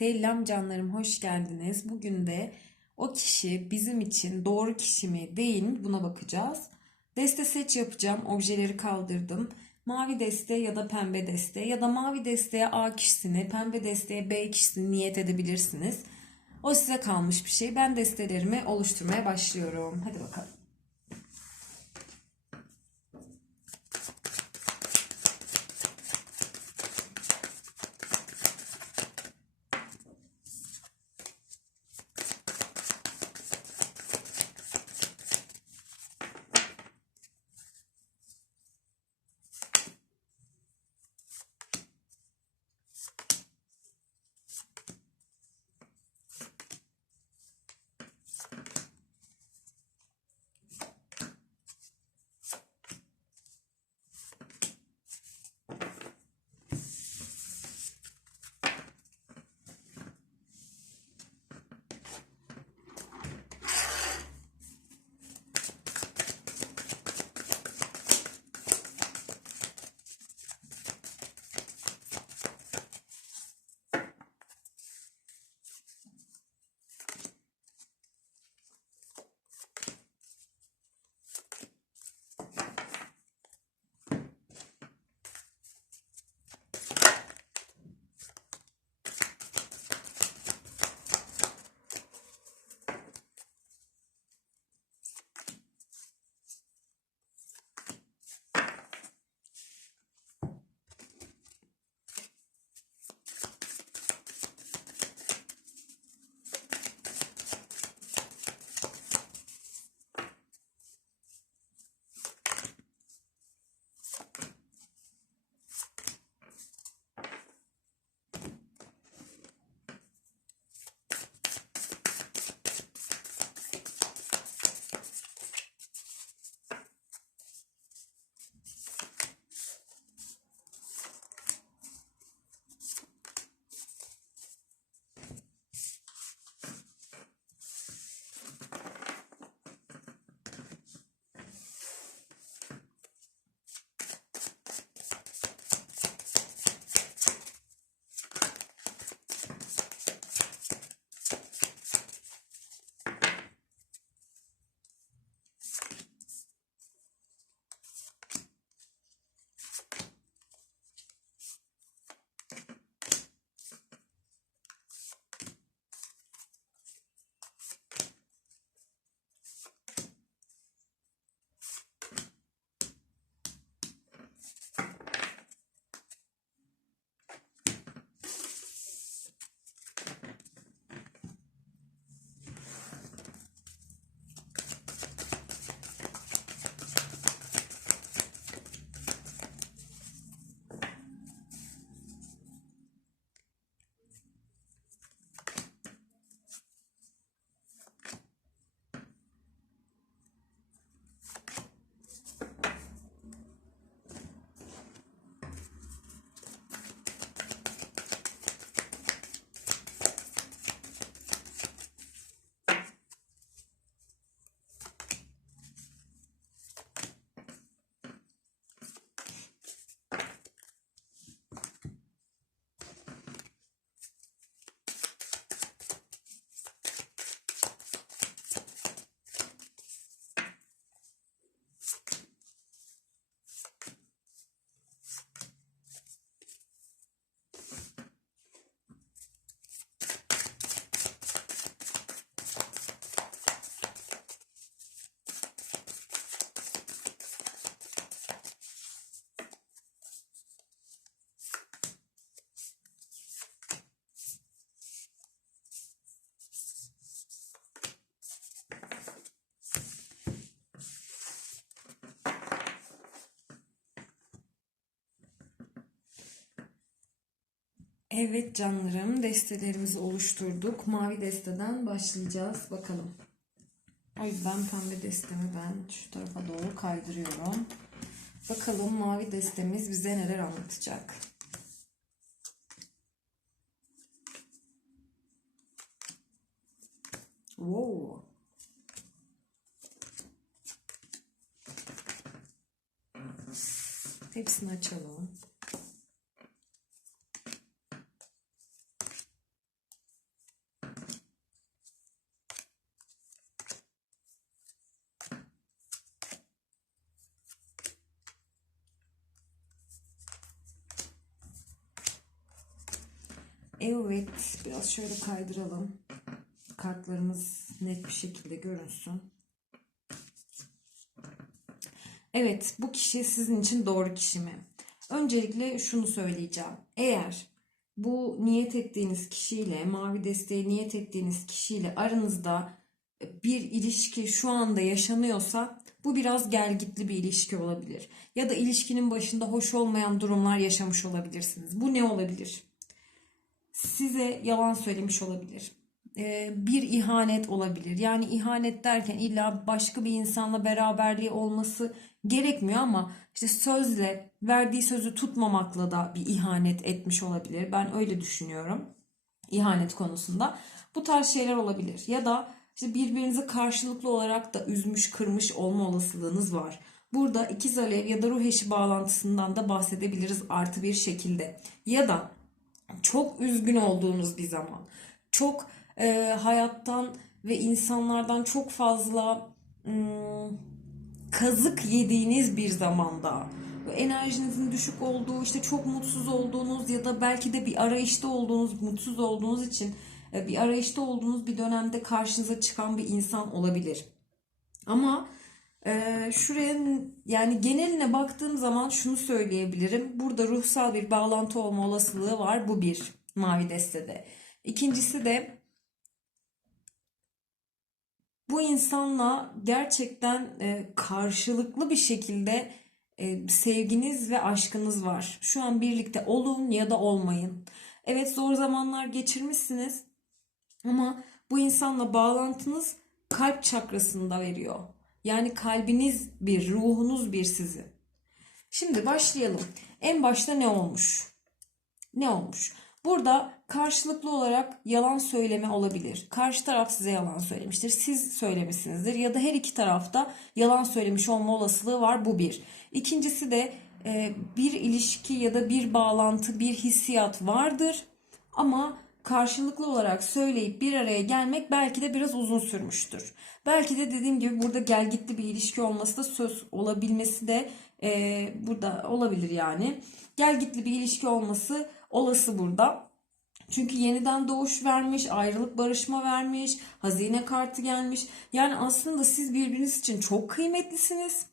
Selam canlarım, hoş geldiniz. Bugün de o kişi bizim için doğru kişi mi değil mi buna bakacağız. Deste seç yapacağım. Objeleri kaldırdım. Mavi deste ya da pembe deste ya da mavi desteye A kişisini, pembe desteye B kişisini niyet edebilirsiniz. O size kalmış bir şey. Ben destelerimi oluşturmaya başlıyorum. Hadi bakalım. Evet canlarım, destelerimizi oluşturduk. Mavi desteden başlayacağız. Bakalım. O yüzden pembe destemi ben şu tarafa doğru kaydırıyorum. Bakalım mavi destemiz bize neler anlatacak. Wow. Hepsini açalım. Evet, biraz şöyle kaydıralım. Kartlarımız net bir şekilde görünsün. Evet, bu kişi sizin için doğru kişi mi? Öncelikle şunu söyleyeceğim. Eğer bu niyet ettiğiniz kişiyle, mavi desteğe niyet ettiğiniz kişiyle aranızda bir ilişki şu anda yaşanıyorsa bu biraz gelgitli bir ilişki olabilir. Ya da ilişkinin başında hoş olmayan durumlar yaşamış olabilirsiniz. Bu ne olabilir? Size yalan söylemiş olabilir. Ee, bir ihanet olabilir. Yani ihanet derken illa başka bir insanla beraberliği olması gerekmiyor ama işte sözle verdiği sözü tutmamakla da bir ihanet etmiş olabilir. Ben öyle düşünüyorum. İhanet konusunda. Bu tarz şeyler olabilir. Ya da işte birbirinizi karşılıklı olarak da üzmüş, kırmış olma olasılığınız var. Burada ikiz alev ya da ruh eşi bağlantısından da bahsedebiliriz artı bir şekilde. Ya da çok üzgün olduğunuz bir zaman, çok e, hayattan ve insanlardan çok fazla hmm, kazık yediğiniz bir zamanda, enerjinizin düşük olduğu, işte çok mutsuz olduğunuz ya da belki de bir arayışta olduğunuz, mutsuz olduğunuz için e, bir arayışta olduğunuz bir dönemde karşınıza çıkan bir insan olabilir. Ama e, şuraya yani geneline baktığım zaman şunu söyleyebilirim. Burada ruhsal bir bağlantı olma olasılığı var. Bu bir mavi destede. İkincisi de bu insanla gerçekten e, karşılıklı bir şekilde e, sevginiz ve aşkınız var. Şu an birlikte olun ya da olmayın. Evet zor zamanlar geçirmişsiniz ama bu insanla bağlantınız kalp çakrasında veriyor. Yani kalbiniz bir, ruhunuz bir sizi. Şimdi başlayalım. En başta ne olmuş? Ne olmuş? Burada karşılıklı olarak yalan söyleme olabilir. Karşı taraf size yalan söylemiştir. Siz söylemişsinizdir ya da her iki tarafta yalan söylemiş olma olasılığı var. Bu bir. İkincisi de e, bir ilişki ya da bir bağlantı, bir hissiyat vardır. Ama karşılıklı olarak söyleyip bir araya gelmek belki de biraz uzun sürmüştür. Belki de dediğim gibi burada gelgitli bir ilişki olması da söz olabilmesi de e, burada olabilir yani. Gelgitli bir ilişki olması olası burada. Çünkü yeniden doğuş vermiş, ayrılık barışma vermiş, hazine kartı gelmiş. Yani aslında siz birbiriniz için çok kıymetlisiniz.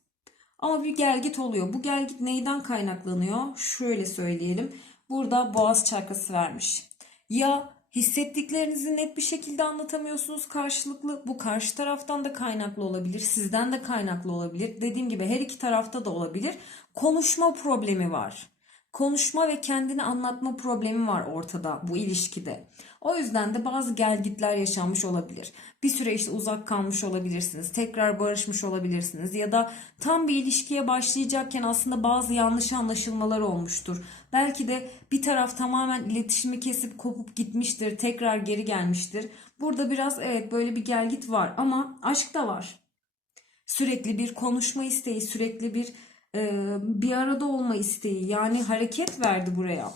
Ama bir gelgit oluyor. Bu gelgit neyden kaynaklanıyor? Şöyle söyleyelim. Burada boğaz çakrası vermiş. Ya hissettiklerinizi net bir şekilde anlatamıyorsunuz karşılıklı. Bu karşı taraftan da kaynaklı olabilir, sizden de kaynaklı olabilir. Dediğim gibi her iki tarafta da olabilir. Konuşma problemi var konuşma ve kendini anlatma problemi var ortada bu ilişkide. O yüzden de bazı gelgitler yaşanmış olabilir. Bir süre işte uzak kalmış olabilirsiniz. Tekrar barışmış olabilirsiniz. Ya da tam bir ilişkiye başlayacakken aslında bazı yanlış anlaşılmalar olmuştur. Belki de bir taraf tamamen iletişimi kesip kopup gitmiştir. Tekrar geri gelmiştir. Burada biraz evet böyle bir gelgit var ama aşk da var. Sürekli bir konuşma isteği, sürekli bir bir arada olma isteği yani hareket verdi buraya.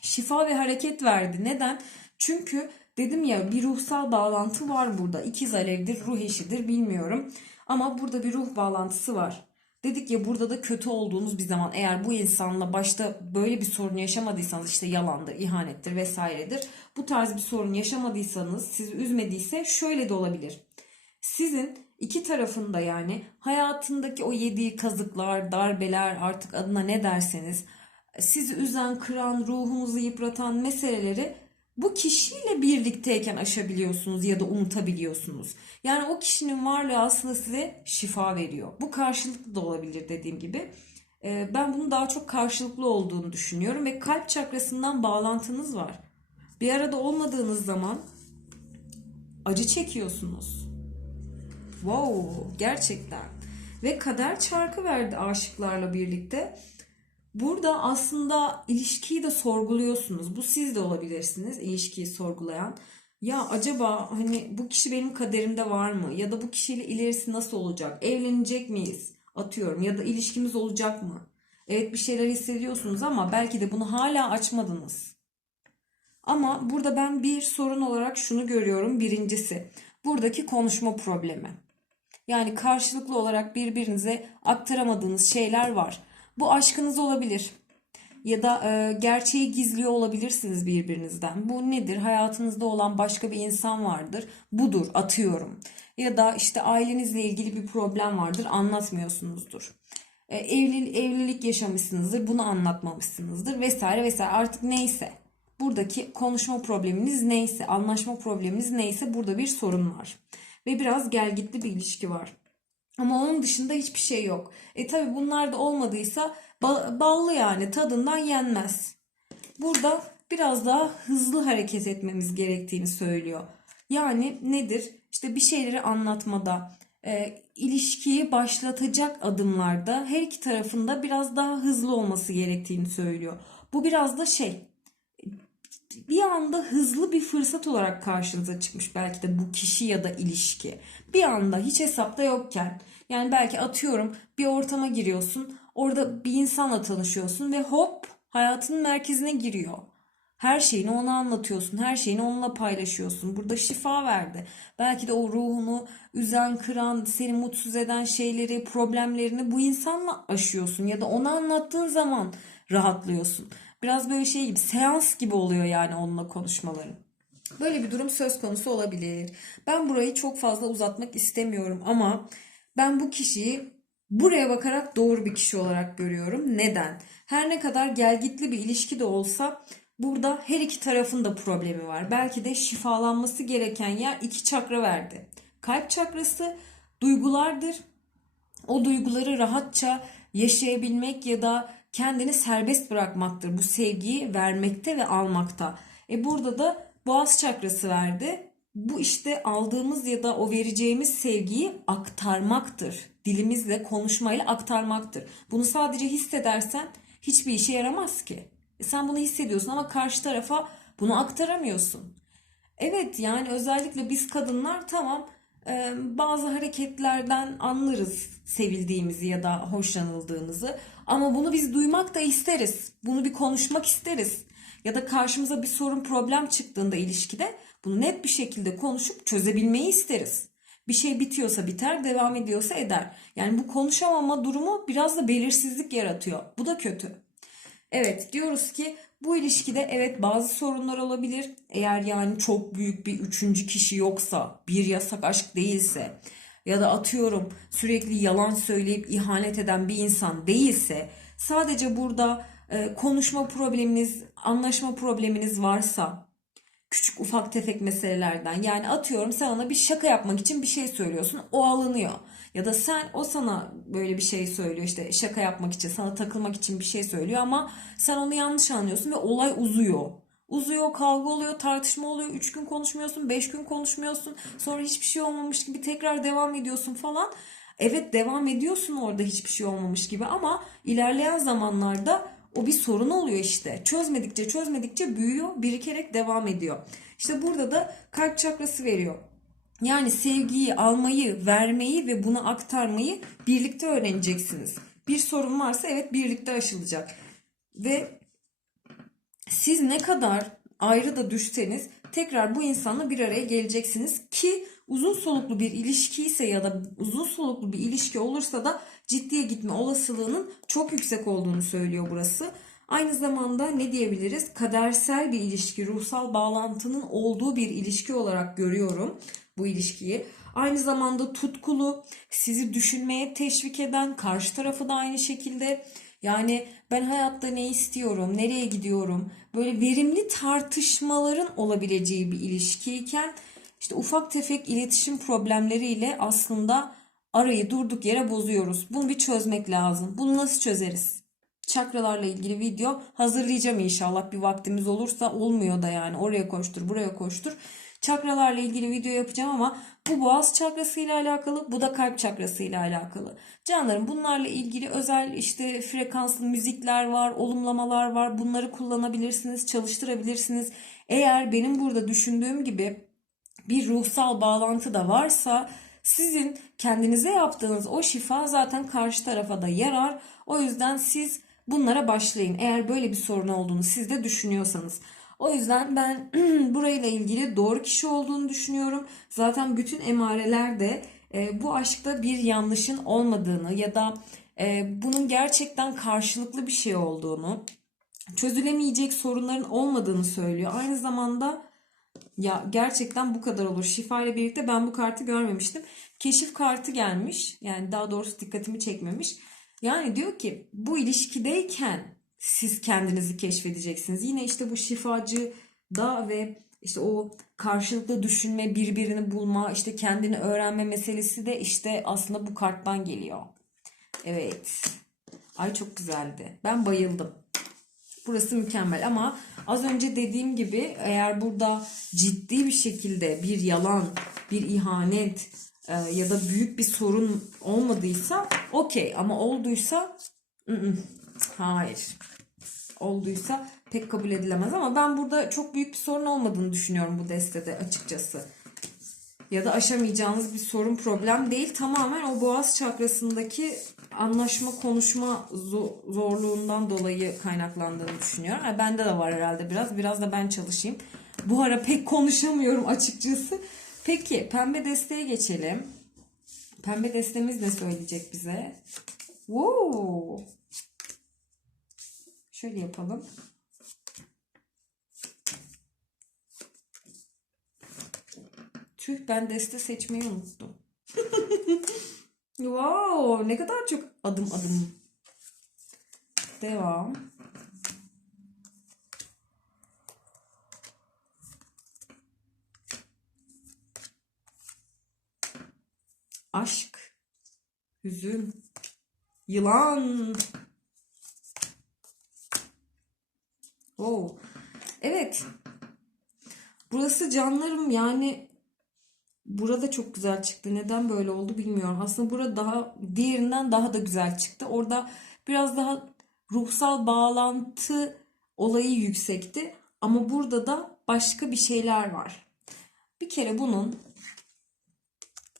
Şifa ve hareket verdi. Neden? Çünkü dedim ya bir ruhsal bağlantı var burada. İkiz alevdir, ruh eşidir bilmiyorum. Ama burada bir ruh bağlantısı var. Dedik ya burada da kötü olduğunuz bir zaman eğer bu insanla başta böyle bir sorun yaşamadıysanız işte yalandır, ihanettir vesairedir. Bu tarz bir sorun yaşamadıysanız sizi üzmediyse şöyle de olabilir. Sizin iki tarafında yani hayatındaki o yediği kazıklar, darbeler artık adına ne derseniz sizi üzen, kıran, ruhunuzu yıpratan meseleleri bu kişiyle birlikteyken aşabiliyorsunuz ya da unutabiliyorsunuz. Yani o kişinin varlığı aslında size şifa veriyor. Bu karşılıklı da olabilir dediğim gibi. Ee, ben bunun daha çok karşılıklı olduğunu düşünüyorum ve kalp çakrasından bağlantınız var. Bir arada olmadığınız zaman acı çekiyorsunuz. Wow, gerçekten. Ve kader çarkı verdi aşıklarla birlikte. Burada aslında ilişkiyi de sorguluyorsunuz. Bu siz de olabilirsiniz ilişkiyi sorgulayan. Ya acaba hani bu kişi benim kaderimde var mı? Ya da bu kişiyle ilerisi nasıl olacak? Evlenecek miyiz? Atıyorum ya da ilişkimiz olacak mı? Evet bir şeyler hissediyorsunuz ama belki de bunu hala açmadınız. Ama burada ben bir sorun olarak şunu görüyorum. Birincisi buradaki konuşma problemi. Yani karşılıklı olarak birbirinize aktaramadığınız şeyler var. Bu aşkınız olabilir. ya da e, gerçeği gizliyor olabilirsiniz birbirinizden. Bu nedir? Hayatınızda olan başka bir insan vardır. Budur, atıyorum. Ya da işte ailenizle ilgili bir problem vardır, anlatmıyorsunuzdur. E, evli, evlilik yaşamışsınızdır, bunu anlatmamışsınızdır vesaire vesaire artık neyse. Buradaki konuşma probleminiz neyse, anlaşma probleminiz neyse burada bir sorun var. Ve biraz gelgitli bir ilişki var. Ama onun dışında hiçbir şey yok. E tabi bunlar da olmadıysa ba- ballı yani tadından yenmez. Burada biraz daha hızlı hareket etmemiz gerektiğini söylüyor. Yani nedir? İşte bir şeyleri anlatmada, e, ilişkiyi başlatacak adımlarda her iki tarafında biraz daha hızlı olması gerektiğini söylüyor. Bu biraz da şey, bir anda hızlı bir fırsat olarak karşınıza çıkmış belki de bu kişi ya da ilişki. Bir anda hiç hesapta yokken yani belki atıyorum bir ortama giriyorsun orada bir insanla tanışıyorsun ve hop hayatının merkezine giriyor. Her şeyini ona anlatıyorsun, her şeyini onunla paylaşıyorsun. Burada şifa verdi. Belki de o ruhunu üzen, kıran, seni mutsuz eden şeyleri, problemlerini bu insanla aşıyorsun ya da ona anlattığın zaman rahatlıyorsun. Biraz böyle şey gibi, seans gibi oluyor yani onunla konuşmaların. Böyle bir durum söz konusu olabilir. Ben burayı çok fazla uzatmak istemiyorum ama ben bu kişiyi buraya bakarak doğru bir kişi olarak görüyorum. Neden? Her ne kadar gelgitli bir ilişki de olsa burada her iki tarafın da problemi var. Belki de şifalanması gereken yer iki çakra verdi. Kalp çakrası duygulardır. O duyguları rahatça yaşayabilmek ya da kendini serbest bırakmaktır. Bu sevgiyi vermekte ve almakta. E burada da boğaz çakrası verdi. Bu işte aldığımız ya da o vereceğimiz sevgiyi aktarmaktır. Dilimizle, konuşmayla aktarmaktır. Bunu sadece hissedersen hiçbir işe yaramaz ki. E sen bunu hissediyorsun ama karşı tarafa bunu aktaramıyorsun. Evet yani özellikle biz kadınlar tamam e, bazı hareketlerden anlarız sevildiğimizi ya da hoşlanıldığımızı ama bunu biz duymak da isteriz. Bunu bir konuşmak isteriz. Ya da karşımıza bir sorun problem çıktığında ilişkide bunu net bir şekilde konuşup çözebilmeyi isteriz. Bir şey bitiyorsa biter, devam ediyorsa eder. Yani bu konuşamama durumu biraz da belirsizlik yaratıyor. Bu da kötü. Evet diyoruz ki bu ilişkide evet bazı sorunlar olabilir. Eğer yani çok büyük bir üçüncü kişi yoksa, bir yasak aşk değilse ya da atıyorum sürekli yalan söyleyip ihanet eden bir insan değilse sadece burada e, konuşma probleminiz, anlaşma probleminiz varsa küçük ufak tefek meselelerden yani atıyorum sen ona bir şaka yapmak için bir şey söylüyorsun o alınıyor. Ya da sen o sana böyle bir şey söylüyor işte şaka yapmak için sana takılmak için bir şey söylüyor ama sen onu yanlış anlıyorsun ve olay uzuyor. Uzuyor, kavga oluyor, tartışma oluyor. Üç gün konuşmuyorsun, beş gün konuşmuyorsun. Sonra hiçbir şey olmamış gibi tekrar devam ediyorsun falan. Evet devam ediyorsun orada hiçbir şey olmamış gibi ama ilerleyen zamanlarda o bir sorun oluyor işte. Çözmedikçe çözmedikçe büyüyor, birikerek devam ediyor. İşte burada da kalp çakrası veriyor. Yani sevgiyi almayı, vermeyi ve bunu aktarmayı birlikte öğreneceksiniz. Bir sorun varsa evet birlikte aşılacak. Ve siz ne kadar ayrı da düşseniz tekrar bu insanla bir araya geleceksiniz ki uzun soluklu bir ilişki ise ya da uzun soluklu bir ilişki olursa da ciddiye gitme olasılığının çok yüksek olduğunu söylüyor burası. Aynı zamanda ne diyebiliriz? Kadersel bir ilişki, ruhsal bağlantının olduğu bir ilişki olarak görüyorum bu ilişkiyi. Aynı zamanda tutkulu, sizi düşünmeye teşvik eden, karşı tarafı da aynı şekilde. Yani ben hayatta ne istiyorum, nereye gidiyorum? Böyle verimli tartışmaların olabileceği bir ilişkiyken işte ufak tefek iletişim problemleriyle aslında arayı durduk yere bozuyoruz. Bunu bir çözmek lazım. Bunu nasıl çözeriz? Çakralarla ilgili video hazırlayacağım inşallah bir vaktimiz olursa olmuyor da yani oraya koştur buraya koştur. Çakralarla ilgili video yapacağım ama bu boğaz çakrası ile alakalı, bu da kalp çakrası ile alakalı. Canlarım bunlarla ilgili özel işte frekanslı müzikler var, olumlamalar var. Bunları kullanabilirsiniz, çalıştırabilirsiniz. Eğer benim burada düşündüğüm gibi bir ruhsal bağlantı da varsa sizin kendinize yaptığınız o şifa zaten karşı tarafa da yarar. O yüzden siz bunlara başlayın. Eğer böyle bir sorun olduğunu siz de düşünüyorsanız. O yüzden ben burayla ilgili doğru kişi olduğunu düşünüyorum. Zaten bütün emareler de e, bu aşkta bir yanlışın olmadığını ya da e, bunun gerçekten karşılıklı bir şey olduğunu çözülemeyecek sorunların olmadığını söylüyor. Aynı zamanda ya gerçekten bu kadar olur. Şifa ile birlikte ben bu kartı görmemiştim. Keşif kartı gelmiş. Yani daha doğrusu dikkatimi çekmemiş. Yani diyor ki bu ilişkideyken siz kendinizi keşfedeceksiniz. Yine işte bu şifacı da ve işte o karşılıklı düşünme, birbirini bulma, işte kendini öğrenme meselesi de işte aslında bu karttan geliyor. Evet. Ay çok güzeldi. Ben bayıldım. Burası mükemmel ama az önce dediğim gibi eğer burada ciddi bir şekilde bir yalan, bir ihanet e, ya da büyük bir sorun olmadıysa okey ama olduysa ı-ı, hayır. Olduysa pek kabul edilemez ama ben burada çok büyük bir sorun olmadığını düşünüyorum bu destede açıkçası. Ya da aşamayacağınız bir sorun problem değil. Tamamen o boğaz çakrasındaki anlaşma konuşma zo- zorluğundan dolayı kaynaklandığını düşünüyorum. Yani bende de var herhalde biraz. Biraz da ben çalışayım. Bu ara pek konuşamıyorum açıkçası. Peki pembe desteğe geçelim. Pembe destemiz ne söyleyecek bize? Wow. Şöyle yapalım. Tüh ben deste seçmeyi unuttum. wow ne kadar çok adım adım. Devam. Aşk, hüzün, yılan. Oh. Evet. Burası canlarım yani burada çok güzel çıktı. Neden böyle oldu bilmiyorum. Aslında burada daha diğerinden daha da güzel çıktı. Orada biraz daha ruhsal bağlantı olayı yüksekti. Ama burada da başka bir şeyler var. Bir kere bunun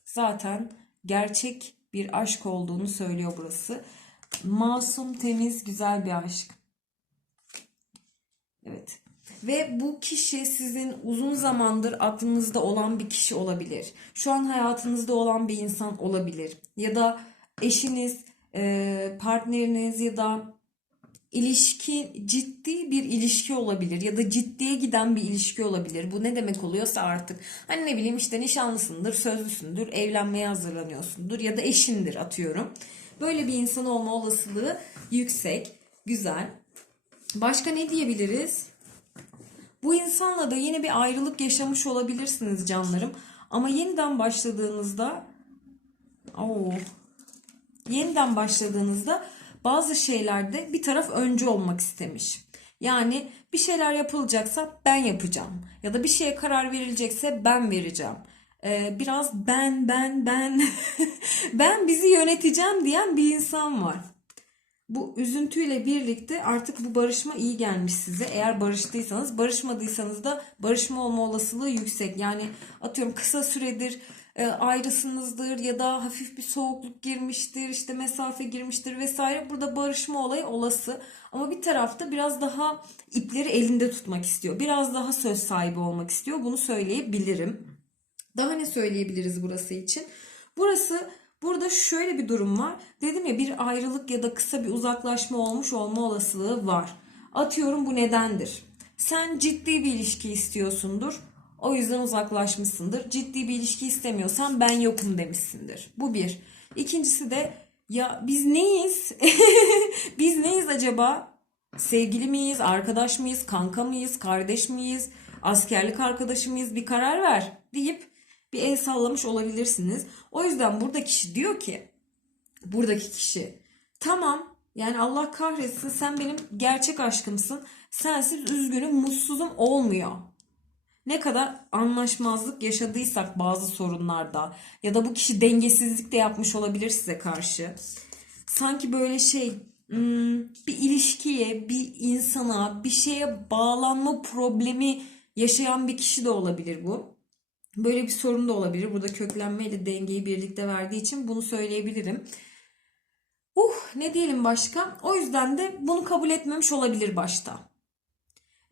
zaten gerçek bir aşk olduğunu söylüyor burası. Masum, temiz, güzel bir aşk. Evet. Ve bu kişi sizin uzun zamandır aklınızda olan bir kişi olabilir. Şu an hayatınızda olan bir insan olabilir. Ya da eşiniz, e, partneriniz ya da ilişki ciddi bir ilişki olabilir ya da ciddiye giden bir ilişki olabilir. Bu ne demek oluyorsa artık. Hani ne bileyim işte nişanlısındır, sözlüsündür, evlenmeye hazırlanıyorsundur ya da eşindir atıyorum. Böyle bir insan olma olasılığı yüksek, güzel. Başka ne diyebiliriz? Bu insanla da yine bir ayrılık yaşamış olabilirsiniz canlarım. Ama yeniden başladığınızda Oo. Yeniden başladığınızda bazı şeylerde bir taraf önce olmak istemiş. Yani bir şeyler yapılacaksa ben yapacağım. Ya da bir şeye karar verilecekse ben vereceğim. Ee, biraz ben ben ben ben bizi yöneteceğim diyen bir insan var. Bu üzüntüyle birlikte artık bu barışma iyi gelmiş size. Eğer barıştıysanız, barışmadıysanız da barışma olma olasılığı yüksek. Yani atıyorum kısa süredir e, ayrısınızdır ya da hafif bir soğukluk girmiştir, işte mesafe girmiştir vesaire. Burada barışma olayı olası. Ama bir tarafta biraz daha ipleri elinde tutmak istiyor. Biraz daha söz sahibi olmak istiyor. Bunu söyleyebilirim. Daha ne söyleyebiliriz burası için? Burası Burada şöyle bir durum var. Dedim ya bir ayrılık ya da kısa bir uzaklaşma olmuş olma olasılığı var. Atıyorum bu nedendir. Sen ciddi bir ilişki istiyorsundur. O yüzden uzaklaşmışsındır. Ciddi bir ilişki istemiyorsan ben yokum demişsindir. Bu bir. İkincisi de ya biz neyiz? biz neyiz acaba? Sevgili miyiz? Arkadaş mıyız? Kanka mıyız? Kardeş miyiz? Askerlik arkadaşı mıyız? Bir karar ver deyip bir el sallamış olabilirsiniz. O yüzden burada kişi diyor ki buradaki kişi tamam yani Allah kahretsin sen benim gerçek aşkımsın. Sensiz üzgünüm mutsuzum olmuyor. Ne kadar anlaşmazlık yaşadıysak bazı sorunlarda ya da bu kişi dengesizlik de yapmış olabilir size karşı. Sanki böyle şey hmm, bir ilişkiye, bir insana, bir şeye bağlanma problemi yaşayan bir kişi de olabilir bu. Böyle bir sorun da olabilir. Burada köklenme ile dengeyi birlikte verdiği için bunu söyleyebilirim. Uh ne diyelim başka? O yüzden de bunu kabul etmemiş olabilir başta.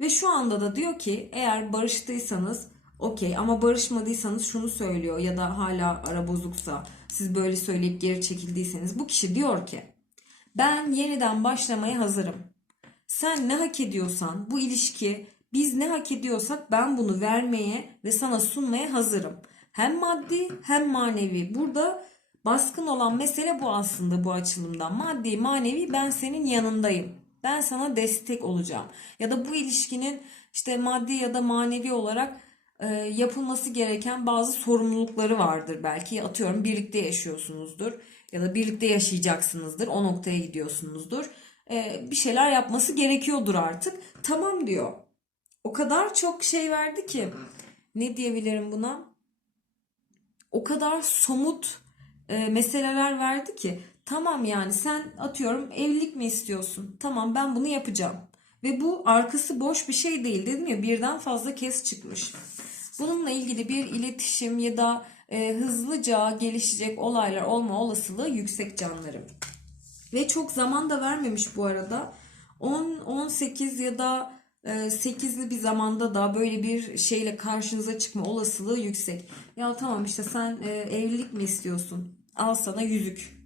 Ve şu anda da diyor ki eğer barıştıysanız okey ama barışmadıysanız şunu söylüyor ya da hala ara bozuksa siz böyle söyleyip geri çekildiyseniz bu kişi diyor ki ben yeniden başlamaya hazırım. Sen ne hak ediyorsan bu ilişki biz ne hak ediyorsak ben bunu vermeye ve sana sunmaya hazırım. Hem maddi hem manevi. Burada baskın olan mesele bu aslında bu açılımdan. Maddi manevi ben senin yanındayım. Ben sana destek olacağım. Ya da bu ilişkinin işte maddi ya da manevi olarak e, yapılması gereken bazı sorumlulukları vardır belki. Atıyorum birlikte yaşıyorsunuzdur ya da birlikte yaşayacaksınızdır. O noktaya gidiyorsunuzdur. E, bir şeyler yapması gerekiyordur artık. Tamam diyor. O kadar çok şey verdi ki ne diyebilirim buna? O kadar somut e, meseleler verdi ki tamam yani sen atıyorum evlilik mi istiyorsun? Tamam ben bunu yapacağım. Ve bu arkası boş bir şey değil dedim ya birden fazla kez çıkmış. Bununla ilgili bir iletişim ya da e, hızlıca gelişecek olaylar olma olasılığı yüksek canlarım. Ve çok zaman da vermemiş bu arada. 10, 18 ya da 8'li bir zamanda da böyle bir şeyle karşınıza çıkma olasılığı yüksek. Ya tamam işte sen e, evlilik mi istiyorsun? Al sana yüzük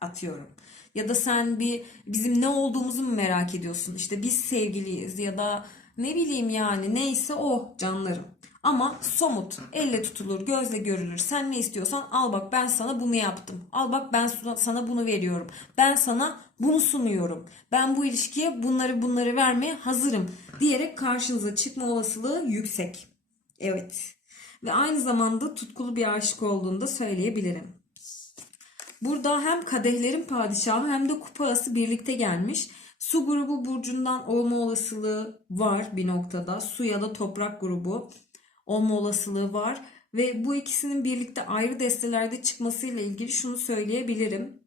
atıyorum. Ya da sen bir bizim ne olduğumuzu mu merak ediyorsun? İşte biz sevgiliyiz ya da ne bileyim yani neyse o canlarım. Ama somut, elle tutulur, gözle görülür. Sen ne istiyorsan al bak ben sana bunu yaptım. Al bak ben sana bunu veriyorum. Ben sana bunu sunuyorum. Ben bu ilişkiye bunları bunları vermeye hazırım diyerek karşınıza çıkma olasılığı yüksek. Evet. Ve aynı zamanda tutkulu bir aşık olduğunu da söyleyebilirim. Burada hem kadehlerin padişahı hem de kupa ası birlikte gelmiş. Su grubu burcundan olma olasılığı var bir noktada. Su ya da toprak grubu olma olasılığı var. Ve bu ikisinin birlikte ayrı destelerde çıkmasıyla ilgili şunu söyleyebilirim.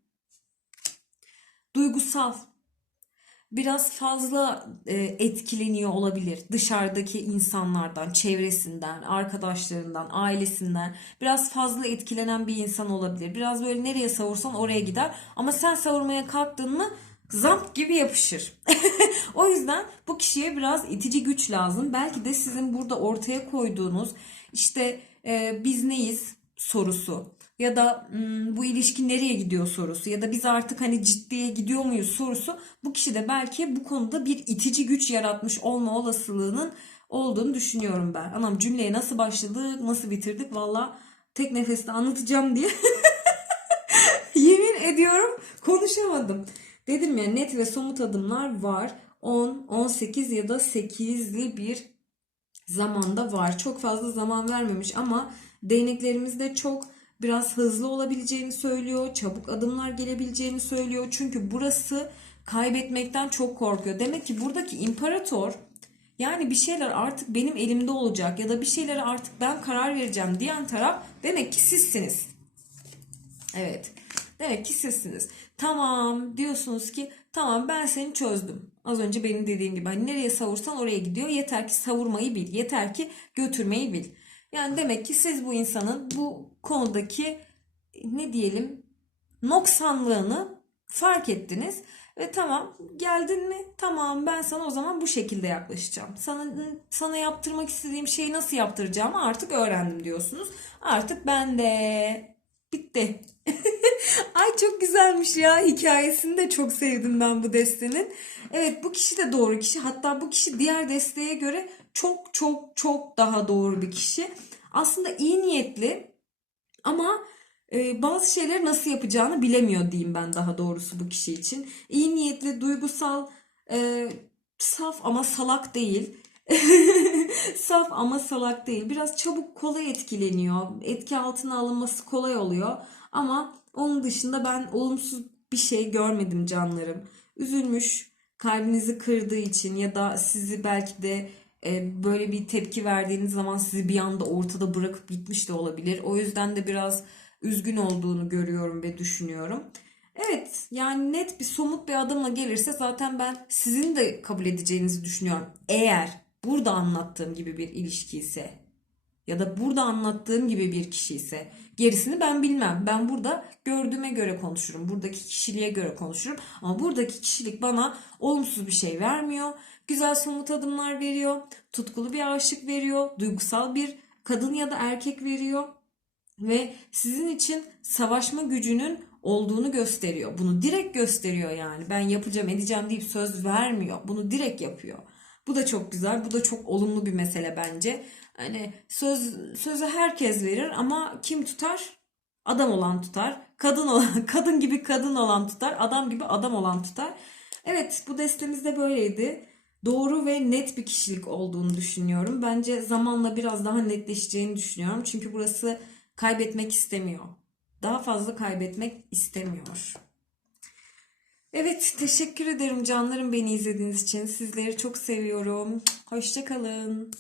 Duygusal. Biraz fazla e, etkileniyor olabilir dışarıdaki insanlardan, çevresinden, arkadaşlarından, ailesinden. Biraz fazla etkilenen bir insan olabilir. Biraz böyle nereye savursan oraya gider. Ama sen savurmaya kalktın mı zamp gibi yapışır. o yüzden bu kişiye biraz itici güç lazım. Belki de sizin burada ortaya koyduğunuz işte e, biz neyiz sorusu ya da hmm, bu ilişki nereye gidiyor sorusu ya da biz artık hani ciddiye gidiyor muyuz sorusu bu kişi de belki bu konuda bir itici güç yaratmış olma olasılığının olduğunu düşünüyorum ben. Anam cümleye nasıl başladık, nasıl bitirdik valla tek nefeste anlatacağım diye yemin ediyorum konuşamadım. Dedim ya net ve somut adımlar var. 10, 18 ya da 8'li bir zamanda var. Çok fazla zaman vermemiş ama değneklerimizde çok biraz hızlı olabileceğini söylüyor. Çabuk adımlar gelebileceğini söylüyor. Çünkü burası kaybetmekten çok korkuyor. Demek ki buradaki imparator yani bir şeyler artık benim elimde olacak ya da bir şeylere artık ben karar vereceğim diyen taraf demek ki sizsiniz. Evet. Demek ki sizsiniz. Tamam diyorsunuz ki tamam ben seni çözdüm. Az önce benim dediğim gibi hani nereye savursan oraya gidiyor. Yeter ki savurmayı bil. Yeter ki götürmeyi bil. Yani demek ki siz bu insanın bu konudaki ne diyelim noksanlığını fark ettiniz. Ve tamam geldin mi? Tamam ben sana o zaman bu şekilde yaklaşacağım. Sana sana yaptırmak istediğim şeyi nasıl yaptıracağımı artık öğrendim diyorsunuz. Artık ben de bitti. Ay çok güzelmiş ya hikayesini de çok sevdim ben bu destenin. Evet bu kişi de doğru kişi. Hatta bu kişi diğer desteğe göre çok çok çok daha doğru bir kişi. Aslında iyi niyetli ama e, bazı şeyleri nasıl yapacağını bilemiyor diyeyim ben daha doğrusu bu kişi için. İyi niyetli, duygusal, e, saf ama salak değil. saf ama salak değil. Biraz çabuk kolay etkileniyor. Etki altına alınması kolay oluyor. Ama onun dışında ben olumsuz bir şey görmedim canlarım. Üzülmüş, kalbinizi kırdığı için ya da sizi belki de e, böyle bir tepki verdiğiniz zaman sizi bir anda ortada bırakıp gitmiş de olabilir. O yüzden de biraz üzgün olduğunu görüyorum ve düşünüyorum. Evet yani net bir somut bir adımla gelirse zaten ben sizin de kabul edeceğinizi düşünüyorum. Eğer burada anlattığım gibi bir ilişki ise ya da burada anlattığım gibi bir kişi ise gerisini ben bilmem. Ben burada gördüğüme göre konuşurum. Buradaki kişiliğe göre konuşurum. Ama buradaki kişilik bana olumsuz bir şey vermiyor. Güzel somut adımlar veriyor. Tutkulu bir aşık veriyor. Duygusal bir kadın ya da erkek veriyor. Ve sizin için savaşma gücünün olduğunu gösteriyor. Bunu direkt gösteriyor yani. Ben yapacağım, edeceğim deyip söz vermiyor. Bunu direkt yapıyor. Bu da çok güzel. Bu da çok olumlu bir mesele bence. Hani söz sözü herkes verir ama kim tutar? Adam olan tutar. Kadın olan, kadın gibi kadın olan tutar. Adam gibi adam olan tutar. Evet, bu destemizde böyleydi. Doğru ve net bir kişilik olduğunu düşünüyorum. Bence zamanla biraz daha netleşeceğini düşünüyorum. Çünkü burası kaybetmek istemiyor. Daha fazla kaybetmek istemiyor. Evet, teşekkür ederim canlarım beni izlediğiniz için. Sizleri çok seviyorum. Hoşça kalın.